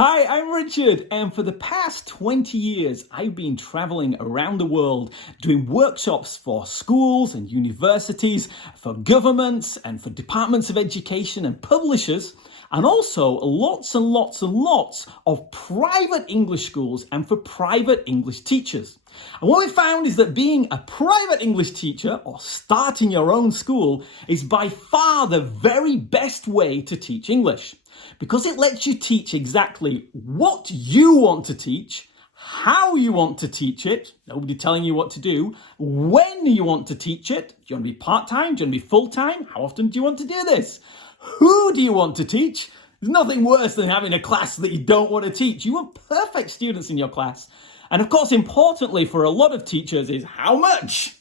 Hi, I'm Richard, and for the past 20 years, I've been traveling around the world doing workshops for schools and universities, for governments and for departments of education and publishers, and also lots and lots and lots of private English schools and for private English teachers. And what we found is that being a private English teacher or starting your own school is by far the very best way to teach English, because it lets you teach exactly what you want to teach, how you want to teach it, nobody telling you what to do, when you want to teach it. Do you want to be part-time? Do you want to be full-time? How often do you want to do this? Who do you want to teach? There's nothing worse than having a class that you don't want to teach. You want perfect students in your class. And of course, importantly for a lot of teachers is how much?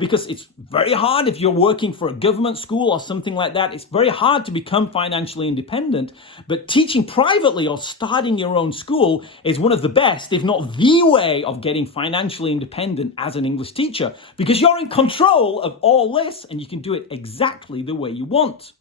Because it's very hard if you're working for a government school or something like that. It's very hard to become financially independent. But teaching privately or starting your own school is one of the best, if not the way of getting financially independent as an English teacher, because you're in control of all this and you can do it exactly the way you want.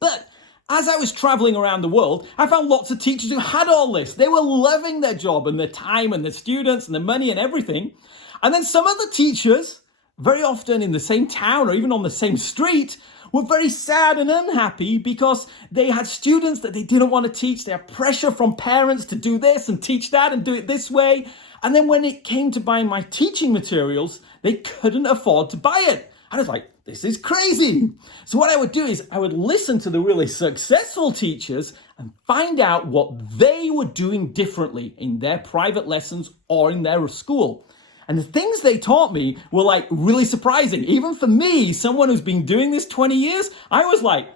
But as I was traveling around the world, I found lots of teachers who had all this. They were loving their job and their time and their students and the money and everything. And then some other teachers, very often in the same town or even on the same street, were very sad and unhappy because they had students that they didn't want to teach. They had pressure from parents to do this and teach that and do it this way. And then when it came to buying my teaching materials, they couldn't afford to buy it. I was like, this is crazy. So what I would do is I would listen to the really successful teachers and find out what they were doing differently in their private lessons or in their school. And the things they taught me were like really surprising. Even for me, someone who's been doing this 20 years, I was like,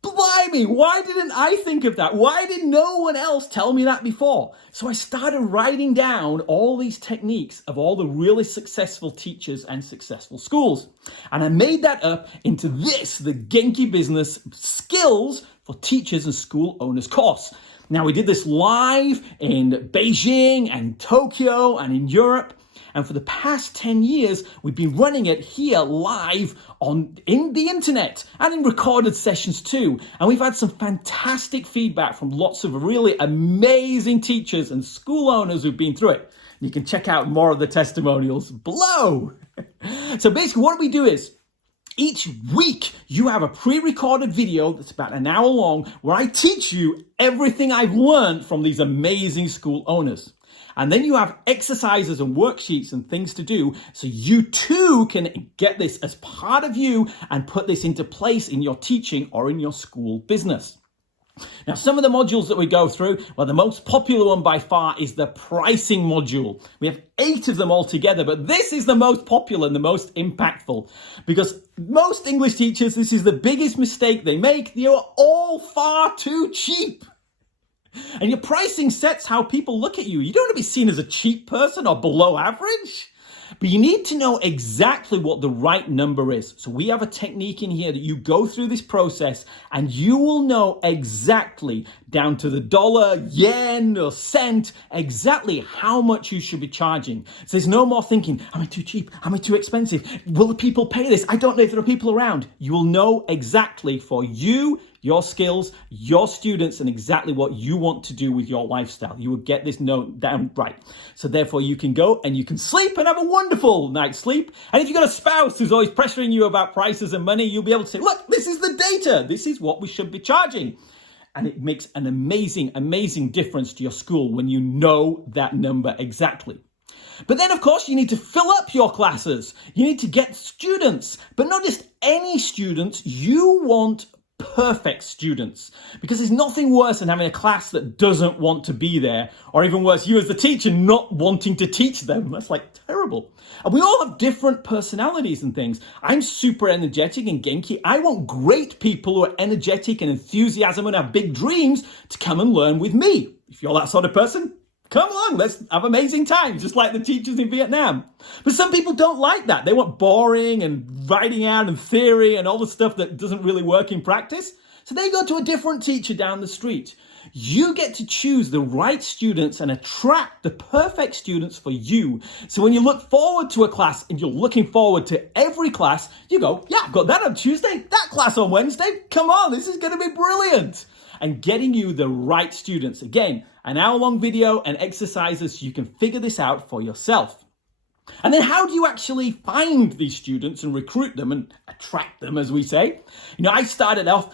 blimey, why didn't I think of that? Why did no one else tell me that before? So I started writing down all these techniques of all the really successful teachers and successful schools. And I made that up into this, the Genki Business Skills for Teachers and School Owners course. Now, we did this live in Beijing and Tokyo and in Europe. And for the past 10 years, we've been running it here live in the internet and in recorded sessions too. And we've had some fantastic feedback from lots of really amazing teachers and school owners who've been through it. You can check out more of the testimonials below. So basically what we do is, each week, you have a pre-recorded video that's about an hour long where I teach you everything I've learned from these amazing school owners. And then you have exercises and worksheets and things to do so you too can get this as part of you and put this into place in your teaching or in your school business. Now, some of the modules that we go through, well, the most popular one by far is the pricing module. We have 8 of them altogether, but this is the most popular and the most impactful because most English teachers, this is the biggest mistake they make. They are all far too cheap. And your pricing sets how people look at you. You don't want to be seen as a cheap person or below average. But you need to know exactly what the right number is. So we have a technique in here that you go through this process and you will know exactly down to the dollar, yen or cent, exactly how much you should be charging. So there's no more thinking, am I too cheap? Am I too expensive? Will the people pay this? I don't know if there are people around. You will know exactly for you, your skills, your students, and exactly what you want to do with your lifestyle. You will get this note down right. So therefore you can go and you can sleep and have a wonderful night's sleep. And if you've got a spouse who's always pressuring you about prices and money, you'll be able to say, look, this is the data. This is what we should be charging. And it makes an amazing, amazing difference to your school when you know that number exactly. But then, of course, you need to fill up your classes. You need to get students, but not just any students. You want perfect students, because there's nothing worse than having a class that doesn't want to be there, or even worse, you as the teacher not wanting to teach them. That's like terrible. And we all have different personalities and things. I'm super energetic and Genki. I want great people who are energetic and enthusiasm and have big dreams to come and learn with me. If you're that sort of person, come along, let's have amazing times, just like the teachers in Vietnam. But some people don't like that. They want boring and writing out and theory and all the stuff that doesn't really work in practice. So they go to a different teacher down the street. You get to choose the right students and attract the perfect students for you. So when you look forward to a class and you're looking forward to every class, you go, yeah, I've got that on Tuesday, that class on Wednesday. Come on, this is going to be brilliant. and getting you the right students. Again, an hour-long video and exercises so you can figure this out for yourself. And then how do you actually find these students and recruit them and attract them, as we say? I started off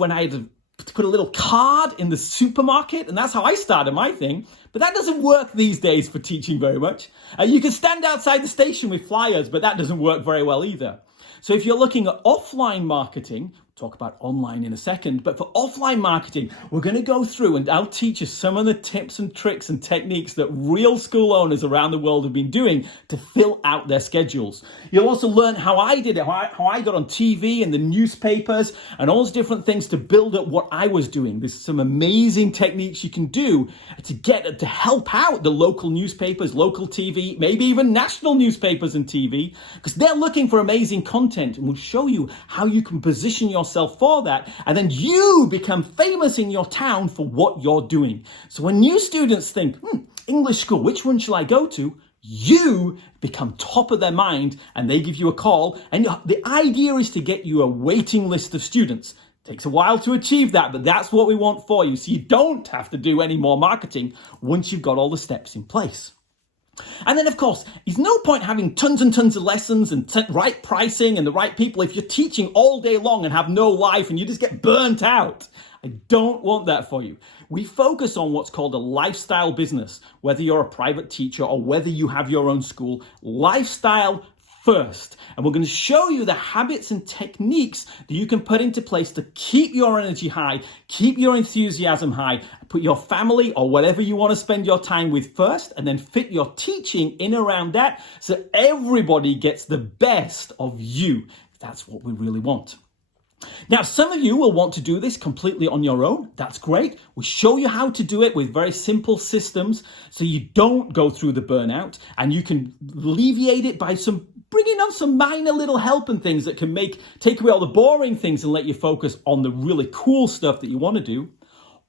when I had to put a little card in the supermarket, and that's how I started my thing. But that doesn't work these days for teaching very much. You can stand outside the station with flyers, but that doesn't work very well either. So if you're looking at offline marketing, we'll talk about online in a second, but for offline marketing, we're going to go through and I'll teach you some of the tips and tricks and techniques that real school owners around the world have been doing to fill out their schedules. You'll also learn how I did it, how I got on TV and the newspapers and all those different things to build up what I was doing. There's some amazing techniques you can do to help out the local newspapers, local TV, maybe even national newspapers and TV, because they're looking for amazing content, and we'll show you how you can position yourself for that, and then you become famous in your town for what you're doing. So when new students think, English school, which one shall I go to? You become top of their mind and they give you a call, and the idea is to get you a waiting list of students. Takes a while to achieve that, but that's what we want for you, so you don't have to do any more marketing once you've got all the steps in place. And then, of course, there's no point having tons and tons of lessons and right pricing and the right people if you're teaching all day long and have no life and you just get burnt out. I don't want that for you. We focus on what's called a lifestyle business, whether you're a private teacher or whether you have your own school. Lifestyle first. And we're going to show you the habits and techniques that you can put into place to keep your energy high, keep your enthusiasm high, put your family or whatever you want to spend your time with first, and then fit your teaching in around that so everybody gets the best of you. That's what we really want. Now, some of you will want to do this completely on your own. That's great. We show you how to do it with very simple systems so you don't go through the burnout, and you can alleviate it by bringing on some minor little help and things that can take away all the boring things and let you focus on the really cool stuff that you want to do.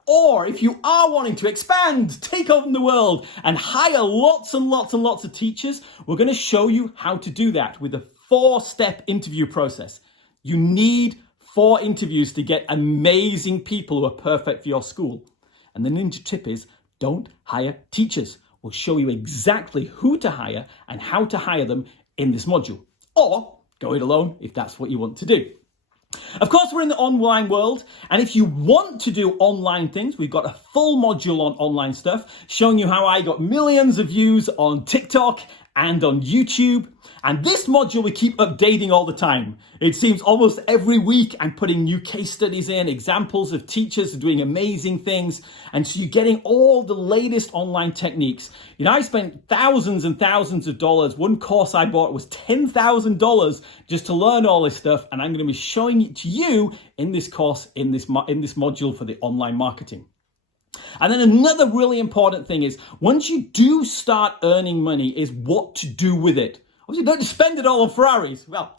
Or if you are wanting to expand, take on the world and hire lots and lots and lots of teachers, we're going to show you how to do that with a 4-step interview process. You need 4 interviews to get amazing people who are perfect for your school. And the ninja tip is, don't hire teachers. We'll show you exactly who to hire and how to hire them in this module. Or go it alone if that's what you want to do. Of course, we're in the online world, and if you want to do online things, we've got a full module on online stuff, showing you how I got millions of views on TikTok and on YouTube. And this module we keep updating all the time. It seems almost every week I'm putting new case studies in, examples of teachers doing amazing things. And so you're getting all the latest online techniques. I spent thousands and thousands of dollars. One course I bought was $10,000 just to learn all this stuff. And I'm going to be showing it to you in this course, in this module for the online marketing. And then another really important thing is, once you do start earning money, is what to do with it. Obviously, don't spend it all on Ferraris. Well,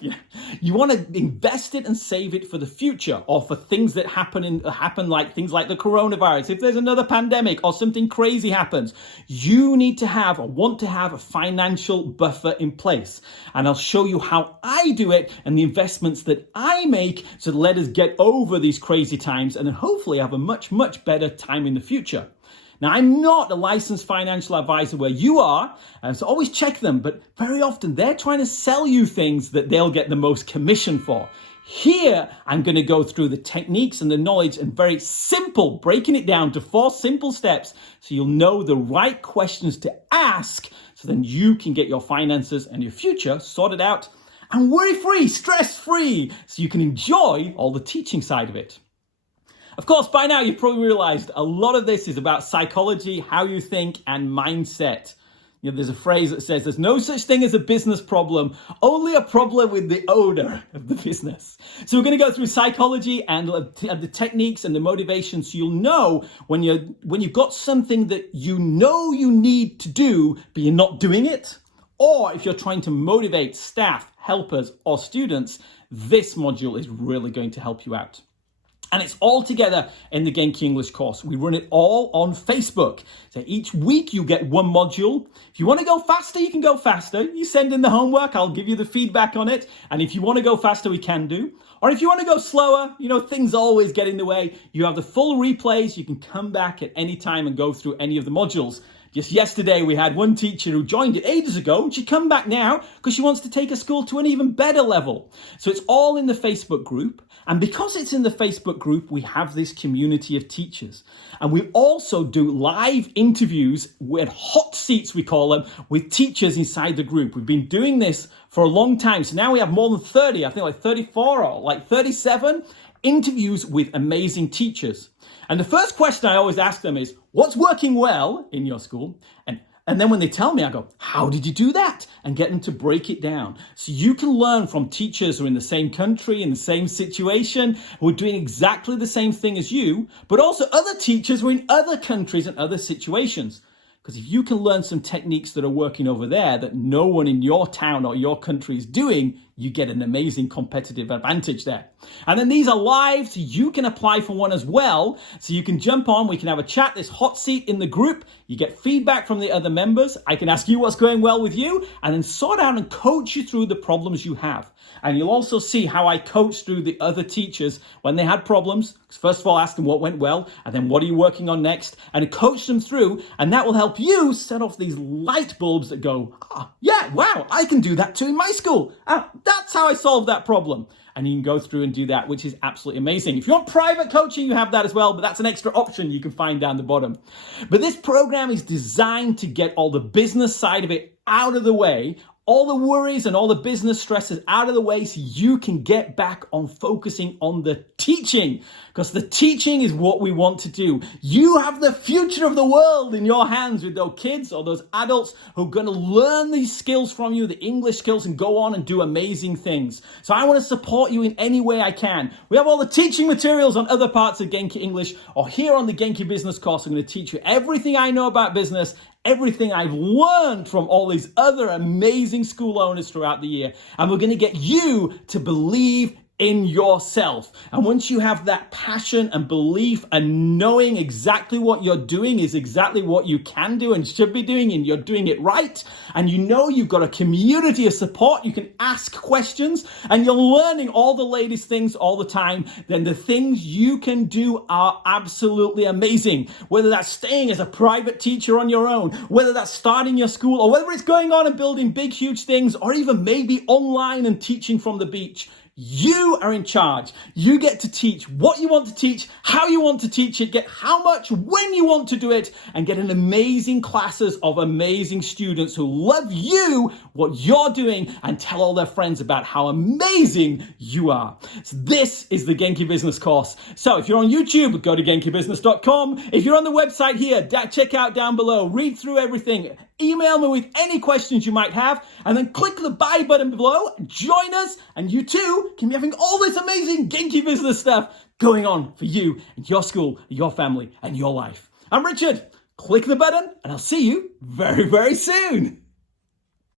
you want to invest it and save it for the future, or for things that happen like things like the coronavirus. If there's another pandemic or something crazy happens, you need to have or want to have a financial buffer in place. And I'll show you how I do it and the investments that I make to let us get over these crazy times and then hopefully have a much, much better time in the future. Now, I'm not a licensed financial advisor where you are, so always check them, but very often they're trying to sell you things that they'll get the most commission for. Here, I'm going to go through the techniques and the knowledge and very simple, breaking it down to 4 simple steps so you'll know the right questions to ask, so then you can get your finances and your future sorted out and worry-free, stress-free, so you can enjoy all the teaching side of it. Of course, by now you've probably realized a lot of this is about psychology, how you think, and mindset. There's a phrase that says there's no such thing as a business problem, only a problem with the owner of the business. So we're going to go through psychology and the techniques and the motivation, so you'll know when you've got something that you know you need to do, but you're not doing it. Or if you're trying to motivate staff, helpers, or students, this module is really going to help you out. And it's all together in the Genki English course. We run it all on Facebook. So each week you get one module. If you want to go faster, you can go faster. You send in the homework, I'll give you the feedback on it. And if you want to go faster, we can do. Or if you want to go slower, things always get in the way. You have the full replays. You can come back at any time and go through any of the modules. Just yesterday, we had one teacher who joined it ages ago, and she come back now because she wants to take her school to an even better level. So it's all in the Facebook group. And because it's in the Facebook group, we have this community of teachers. And we also do live interviews with hot seats, we call them, with teachers inside the group. We've been doing this for a long time. So now we have more than 30, I think like 34 or like 37 interviews with amazing teachers. And the first question I always ask them is, what's working well in your school? And then when they tell me, I go, how did you do that? And get them to break it down. So you can learn from teachers who are in the same country, in the same situation, who are doing exactly the same thing as you, but also other teachers who are in other countries and other situations. Because if you can learn some techniques that are working over there that no one in your town or your country is doing, you get an amazing competitive advantage there. And then these are live, so you can apply for one as well. So you can jump on, we can have a chat, this hot seat in the group. You get feedback from the other members. I can ask you what's going well with you and then sort out and coach you through the problems you have. And you'll also see how I coach through the other teachers when they had problems. First of all, ask them what went well, and then what are you working on next? And coach them through, and that will help you set off these light bulbs that go, yeah, wow, I can do that too in my school. That's how I solved that problem. And you can go through and do that, which is absolutely amazing. If you want private coaching, you have that as well, but that's an extra option you can find down the bottom. But this program is designed to get all the business side of it out of the way, all the worries and all the business stresses out of the way so you can get back on focusing on the teaching, because the teaching is what we want to do. You have the future of the world in your hands with those kids or those adults who are going to learn these skills from you, the English skills, and go on and do amazing things. So I want to support you in any way I can. We have all the teaching materials on other parts of Genki English, or here on the Genki Business course, I'm going to teach you everything I know about business, everything I've learned from all these other amazing school owners throughout the year. And we're going to get you to believe in yourself. And once you have that passion and belief and knowing exactly what you're doing is exactly what you can do and should be doing, and you're doing it right, and you know you've got a community of support, you can ask questions, and you're learning all the latest things all the time, then the things you can do are absolutely amazing. Whether that's staying as a private teacher on your own, whether that's starting your school, or whether it's going on and building big, huge things, or even maybe online and teaching from the beach. You are in charge. You get to teach what you want to teach, how you want to teach it, get how much, when you want to do it, and get an amazing classes of amazing students who love you, what you're doing, and tell all their friends about how amazing you are. So this is the Genki Business course. So if you're on YouTube, go to genkibusiness.com. If you're on the website here, check out down below, read through everything. Email me with any questions you might have, and then click the buy button below, join us, and you too can be having all this amazing Genki Business stuff going on for you and your school, your family, and your life. I'm Richard. Click the button, and I'll see you very, very soon.